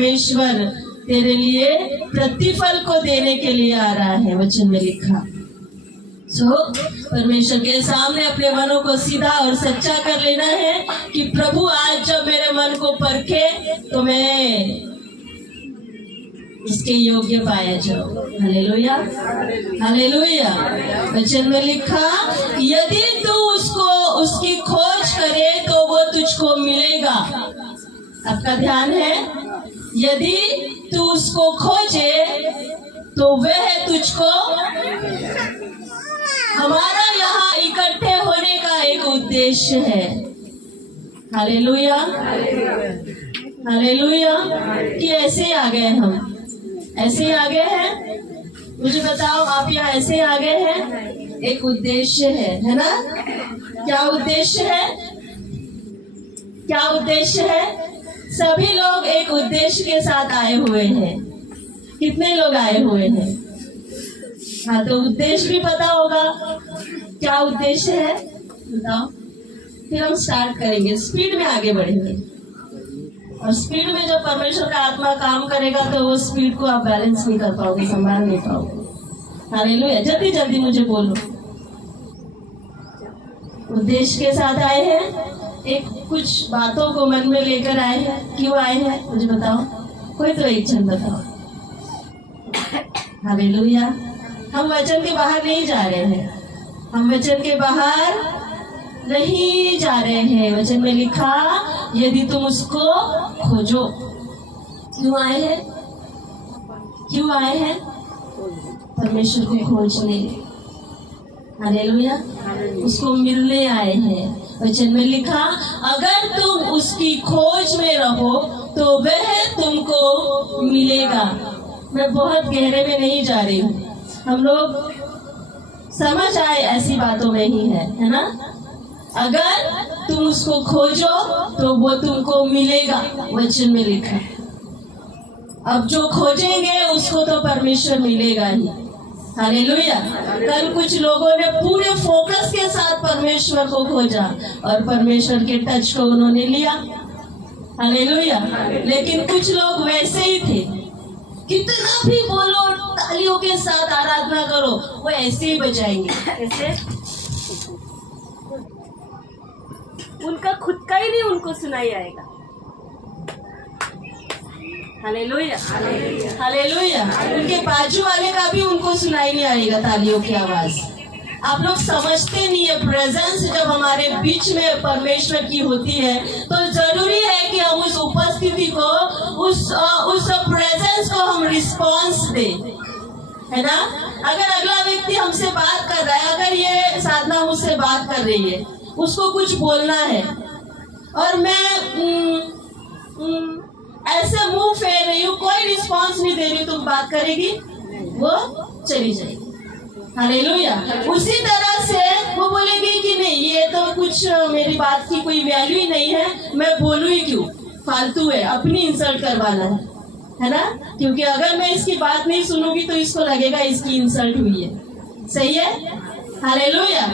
परमेश्वर तेरे लिए प्रतिफल को देने के लिए आ रहा है, वचन में लिखा। परमेश्वर के सामने अपने मनों को सीधा और सच्चा कर लेना है कि प्रभु आज जब मेरे मन को परखे तो मैं इसके योग्य पाया जाओ। Hallelujah, hallelujah. वचन में लिखा, यदि तू उसकी खोज करे तो वो तुझको मिलेगा। आपका ध्यान है, यदि तू उसको खोजे तो वह तुझको। हमारा यहाँ इकट्ठे होने का एक उद्देश्य है। Hallelujah, hallelujah. कि ऐसे ही आ गए, हम ऐसे ही आ गए हैं। मुझे बताओ, आप यहाँ ऐसे ही आ गए हैं? एक उद्देश्य है ना? क्या उद्देश्य है? क्या उद्देश्य है? सभी लोग एक उद्देश्य के साथ आए हुए हैं। कितने लोग आए हुए हैं? हाँ, तो उद्देश्य भी पता होगा। क्या उद्देश्य है बताओ, फिर हम स्टार्ट करेंगे, स्पीड में आगे बढ़ेंगे। और स्पीड में जब परमेश्वर का आत्मा काम करेगा तो वो स्पीड को आप बैलेंस नहीं कर पाओगे, संभाल नहीं पाओगे। हालेलुया। जल्दी जल्दी मुझे बोलो। उद्देश्य के साथ आए हैं, एक कुछ बातों को मन में लेकर आए हैं। क्यों आए हैं मुझे बताओ, कोई तो एक जन बताओ। हालेलुया। हम वचन के बाहर नहीं जा रहे हैं, हम वचन के बाहर नहीं जा रहे हैं। वचन में लिखा, यदि तुम उसको खोजो। क्यों आए हैं? क्यों आए हैं? परमेश्वर को खोजने। हालेलुया। उसको मिलने आए हैं। वचन में लिखा, अगर तुम उसकी खोज में रहो तो वह तुमको मिलेगा। मैं बहुत गहरे में नहीं जा रही हूँ, हम लोग समझ आए ऐसी बातों में ही है ना? अगर तुम उसको खोजो तो वो तुमको मिलेगा, वचन में लिखा। अब जो खोजेंगे उसको तो परमेश्वर मिलेगा ही। हालेलुया। कल कुछ लोगों ने पूरे फोकस के साथ परमेश्वर को खोजा और परमेश्वर के टच को उन्होंने लिया। हालेलुया। लेकिन कुछ लोग वैसे ही थे, कितना भी बोलो, तालियों के साथ आराधना करो, वो ऐसे ही बजाएंगे। ऐसे उनका खुद का ही नहीं उनको सुनाई आएगा। Hallelujah, hallelujah. उनके बाजू वाले का भी उनको सुनाई नहीं आएगा तालियों की आवाज। आप लोग समझते नहीं है, प्रेजेंस जब हमारे बीच में परमेश्वर की होती है तो जरूरी है कि हम उस उपस्थिति को, उस प्रेजेंस को हम रिस्पॉन्स दें, है ना? अगर अगला व्यक्ति हमसे बात कर रहा है, अगर ये साधना मुझसे बात कर रही है, उसको कुछ बोलना है और मैं ऐसे मुंह फेर रही हूँ, कोई रिस्पॉन्स नहीं दे रही, तुम बात करेगी, वो चली जाएगी। हालेलुया। उसी तरह से वो बोलेगी कि नहीं, ये तो कुछ मेरी बात की कोई वैल्यू ही नहीं है, मैं बोलूं ही क्यों, फालतू है, अपनी इंसल्ट करवाना है ना? क्योंकि अगर मैं इसकी बात नहीं सुनूंगी तो इसको लगेगा इसकी इंसल्ट हुई है। सही है? हालेलुया।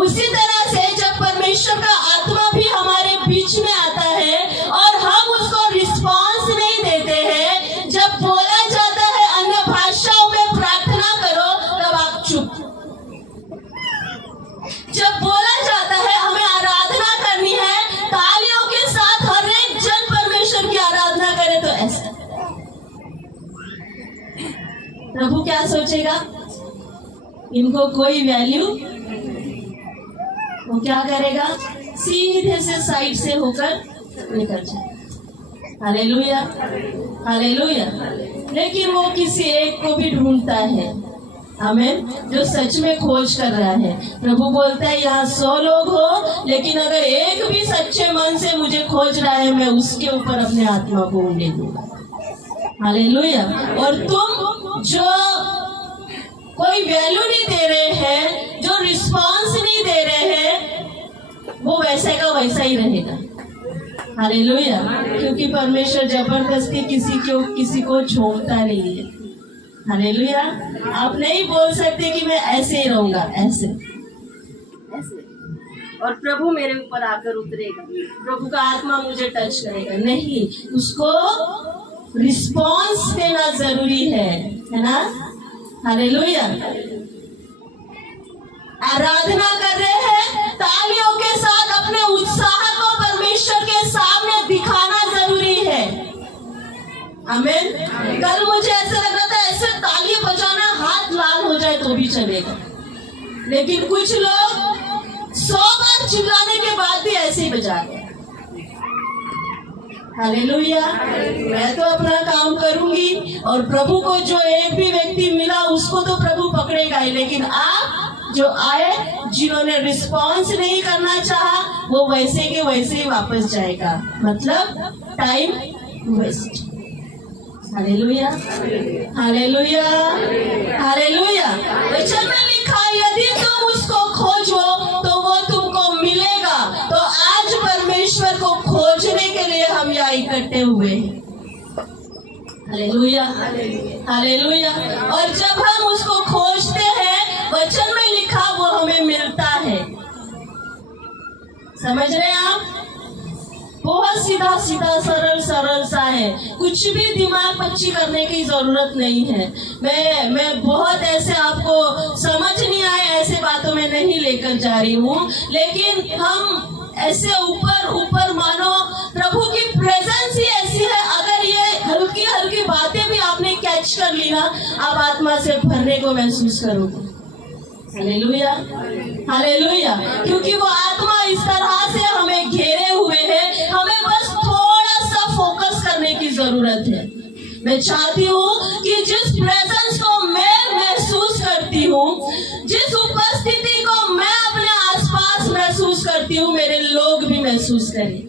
उसी तरह से जब परमेश्वर का आत्मा भी हमारे बीच में आता है और हम उसको रिस्पॉन्स नहीं देते हैं, जब बोला जाता है अन्य भाषाओं में प्रार्थना करो, तब आप चुप। जब बोला जाता है हमें आराधना करनी है, तालियों के साथ हर एक जन परमेश्वर की आराधना करे, तो ऐसा प्रभु क्या सोचेगा? इनको कोई वैल्यू, वो क्या करेगा? सीधे से साइड से होकर निकल जाए। Hallelujah, hallelujah. लेकिन वो किसी एक को भी ढूंढता है, आमीन, जो सच में खोज कर रहा है। प्रभु बोलता है यहाँ 100 लोग हो, लेकिन अगर एक भी सच्चे मन से मुझे खोज रहा है, मैं उसके ऊपर अपने आत्मा को उंडेल दूंगा। हालेलुया। और तुम जो कोई वैल्यू नहीं दे रहे हैं, जो रिस्पांस नहीं दे रहे हैं, वो वैसे का वैसा ही रहेगा। हालेलुया। क्योंकि परमेश्वर जबरदस्ती किसी को छोड़ता नहीं है। हालेलुया। आप नहीं बोल सकते कि मैं ऐसे ही रहूंगा, ऐसे और प्रभु मेरे ऊपर आकर उतरेगा, प्रभु का आत्मा मुझे टच करेगा। नहीं, उसको रिस्पॉन्स देना जरूरी है ना। हालेलुया। आराधना कर रहे हैं, तालियों के साथ अपने उत्साह को परमेश्वर के सामने दिखाना जरूरी है। आमीन। कल मुझे ऐसा लग रहा था ऐसे ताली बजाना हाथ लाल हो जाए तो भी चलेगा, लेकिन कुछ लोग 100 बार चिल्लाने के बाद भी ऐसे ही बजा गए। हालेलुया। मैं तो अपना काम करूंगी और प्रभु को जो एक भी व्यक्ति मिला उसको तो प्रभु पकड़ेगा ही, लेकिन आप जो आए जिन्होंने रिस्पॉन्स नहीं करना चाहा वो वैसे के वैसे ही वापस जाएगा, मतलब time waste. Hallelujah, hallelujah, hallelujah. वचन में लिखा यदि तुम उसको खोजो तो वो तुमको मिलेगा। तो आज परमेश्वर को खोजने के लिए हम यहाँ इकट्ठे हुए हैं। Hallelujah, hallelujah. और जब हम उसको खोजते हैं, वचन में लिखा वो हमें मिलता है। समझ रहे हैं आप? बहुत सीधा सीधा सरल सरल सा है, कुछ भी दिमाग पच्ची करने की जरूरत नहीं है। मैं बहुत ऐसे आपको समझ नहीं आए ऐसे बातों में नहीं लेकर जा रही हूँ, लेकिन हम ऐसे ऊपर ऊपर मानो प्रभु की प्रेजेंस ही ऐसी है। अगर ये हल्की हल्की बातें भी आपने कैच कर ली ना, आप आत्मा से भरने को महसूस करोगे। Hallelujah, hallelujah. क्योंकि वो आत्मा इस तरह से हमें घेरे हुए है, हमें बस थोड़ा सा फोकस करने की जरूरत है। मैं चाहती हूँ कि जिस प्रेजेंस को मैं महसूस करती हूँ, जिस उपस्थिति को मैं अपने आसपास महसूस करती हूँ, मेरे लोग भी महसूस करें।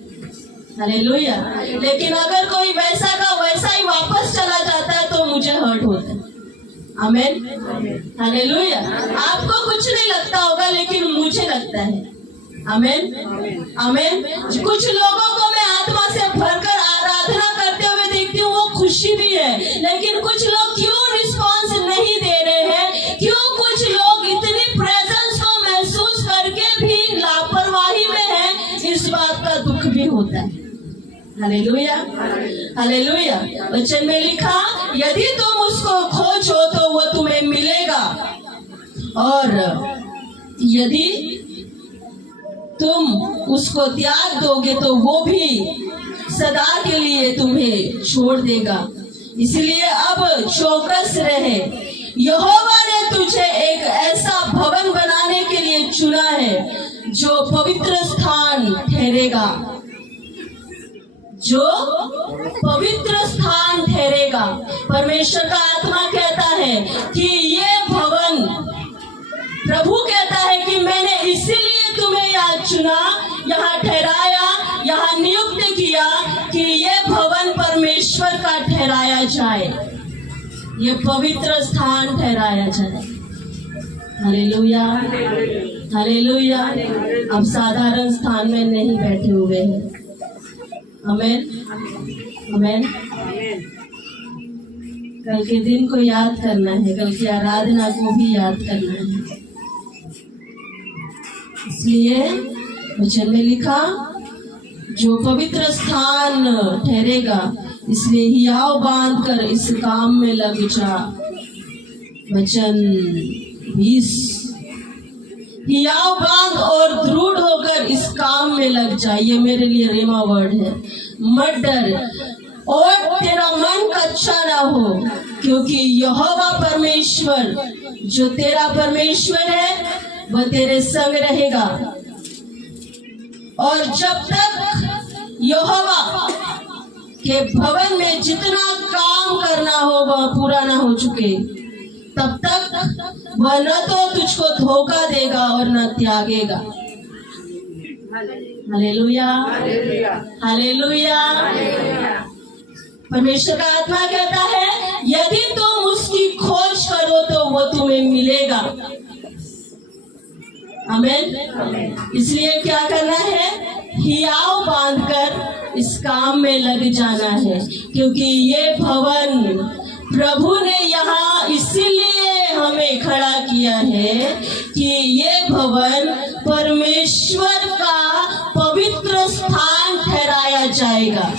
हालेलुया। लेकिन अगर कोई वैसा का वैसा ही वापस चला जाता है तो मुझे हर्ट होता है। आमीन, हालेलुया। आपको कुछ नहीं लगता होगा लेकिन मुझे लगता है। आमीन, आमीन। कुछ लोगों को मैं आत्मा से भरकर आराधना करते हुए देखती हूँ, वो खुशी भी है, लेकिन कुछ लोग क्यों रिस्पॉन्स नहीं दे रहे हैं? क्यों कुछ लोग इतनी प्रेजेंस को महसूस करके भी लापरवाही में हैं? इस बात का दुख भी होता है। Hallelujah, hallelujah. वचन में लिखा यदि तुम उसको खोजो तो वो तुम्हें मिलेगा, और यदि तुम उसको त्याग दोगे तो वो भी सदा के लिए तुम्हें छोड़ देगा। इसलिए अब चौकस रहे, यहोवा ने तुझे एक ऐसा भवन बनाने के लिए चुना है जो पवित्र स्थान ठहरेगा, जो पवित्र स्थान ठहरेगा। परमेश्वर का आत्मा कहता है कि ये भवन, प्रभु कहता है कि मैंने इसीलिए तुम्हें यहाँ चुना, यहाँ ठहराया, यहाँ नियुक्त किया कि ये भवन परमेश्वर का ठहराया जाए, ये पवित्र स्थान ठहराया जाए। Hallelujah, hallelujah. अब साधारण स्थान में नहीं बैठे हुए हैं। आमीन, आमीन। कल के दिन को याद करना है, कल की आराधना को भी याद करना है। इसलिए वचन में लिखा जो पवित्र स्थान ठहरेगा, इसलिए हियाव बांध कर इस काम में लग जा। वचन 20, हियाव बांध और दृढ़ होकर इस काम में लग जा। ये मेरे लिए रेमा वर्ड है। मत डर और तेरा मन कच्चा ना हो, क्योंकि यहोवा परमेश्वर जो तेरा परमेश्वर है वह तेरे संग रहेगा। और जब तक यहोवा के भवन में जितना काम करना हो वह पूरा ना हो चुके, तब तक वह न तो तुझको धोखा देगा और न त्यागेगा। Hallelujah, hallelujah. परमेश्वर का आत्मा कहता है यदि तुम उसकी खोज करो तो वो तुम्हें मिलेगा। आमीन। इसलिए क्या करना है? हियाव बांधकर इस काम में लग जाना है, क्योंकि ये भवन प्रभु ने यहाँ इसीलिए हमें खड़ा किया है कि ये भवन परमेश्वर का पवित्र स्थान ठहराया जाएगा।